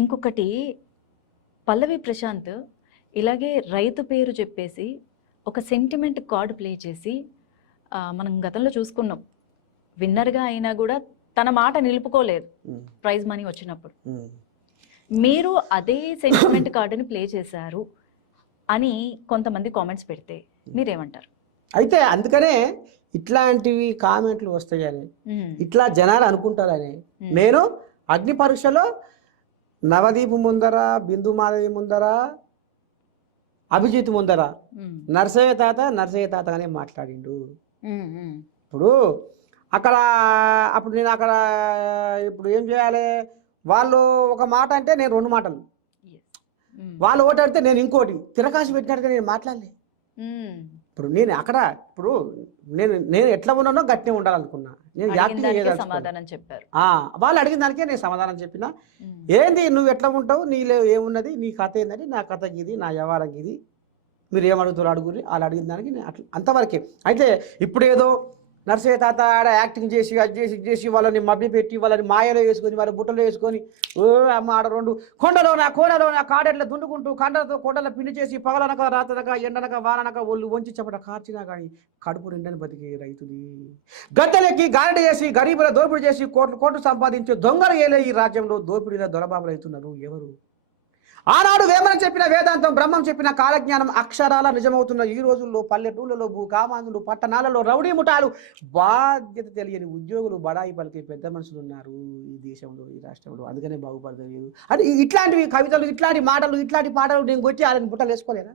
ఇంకొకటి పల్లవి ప్రశాంత్ ఇలాగే రైతు పేరు చెప్పేసి ఒక సెంటిమెంట్ కార్డ్ ప్లే చేసి మనం గతంలో చూసుకున్నాం. విన్నర్గా అయినా కూడా తన మాట నిలుపుకోలేదు ప్రైజ్ మనీ వచ్చినప్పుడు. మీరు అదే సెంటిమెంట్ కార్డుని ప్లే చేశారు అని కొంతమంది కామెంట్స్ పెడితే మీరేమంటారు? అయితే అందుకనే ఇట్లాంటివి కామెంట్లు వస్తాయని, ఇట్లా జనాలు అనుకుంటారని నేను అగ్ని పరీక్షలో నవదీప్ ముందర, బిందు మాధవి ముందర, అభిజిత్ ముందర నర్సయ్య తాత అనే మాట్లాడిండు. ఇప్పుడు నేను అక్కడ ఇప్పుడు ఏం చేయాలి? వాళ్ళు ఒక మాట అంటే నేను రెండు మాటలు, వాళ్ళు ఒకటి అంటే నేను ఇంకోటి, తిరకాసి పెట్టినట్టుగా నేను మాట్లాడలే. ఇప్పుడు నేను ఎట్లా ఉన్నానో గట్టిగా ఉండాలనుకున్నా. నేను యాక్టింగ్ సమాధానం చెప్పారు. వాళ్ళు అడిగిన దానికే నేను సమాధానం చెప్పిన. ఏంది నువ్వు ఎట్లా ఉంటావు, నీలో ఏమున్నది, నీ కథ ఏందని, నా కథ ఇది, నా వ్యవహారం ఇది, మీరు ఏమడుగుతారు అడుగురి, వాళ్ళు అడిగిన దానికి నేను అట్లా అంతవరకే. అయితే ఇప్పుడు ఏదో నర్సయ్య తాత ఆడ యాక్టింగ్ చేసి అది చేసి వాళ్ళని మభ్య పెట్టి వాళ్ళని మాయలో వేసుకొని వాళ్ళ బుట్టలో వేసుకొని అమ్మ ఆడ రెండు కోడలోన కాడెట్ల దుండుకుంటూ కొండల పిండి చేసి పగలనక రాతనక ఎండనక వాననక ఒళ్ళు వంచి చెప్పట కార్చినా కానీ కడుపు నిండని బతికి రైతుది గద్దెలెక్కి గారడి చేసి గరీబుల దోపిడీ చేసి కోట్లు సంపాదించే దొంగలు ఏలే ఈ రాజ్యంలో దోపిడీల దొరబాబులు అవుతున్నారు ఎవరు? ఆనాడు వేమన చెప్పిన వేదాంతం, బ్రహ్మం చెప్పిన కాలజ్ఞానం అక్షరాల నిజమవుతున్న ఈ రోజుల్లో పల్లెటూళ్ళలో, భూకామాంధులు, పట్టణాలలో రౌడీ ముఠాలు, బాధ్యత తెలియని ఉద్యోగులు, బడాయి పలికే పెద్ద మనుషులు ఉన్నారు ఈ దేశంలో, ఈ రాష్ట్రంలో. అందుకనే బాగుపడలేదు. అంటే ఇట్లాంటివి కవితలు, ఇట్లాంటి మాటలు, ఇట్లాంటి పాటలు నేను కొట్టి వాళ్ళని బుట్టలు వేసుకోలేదా?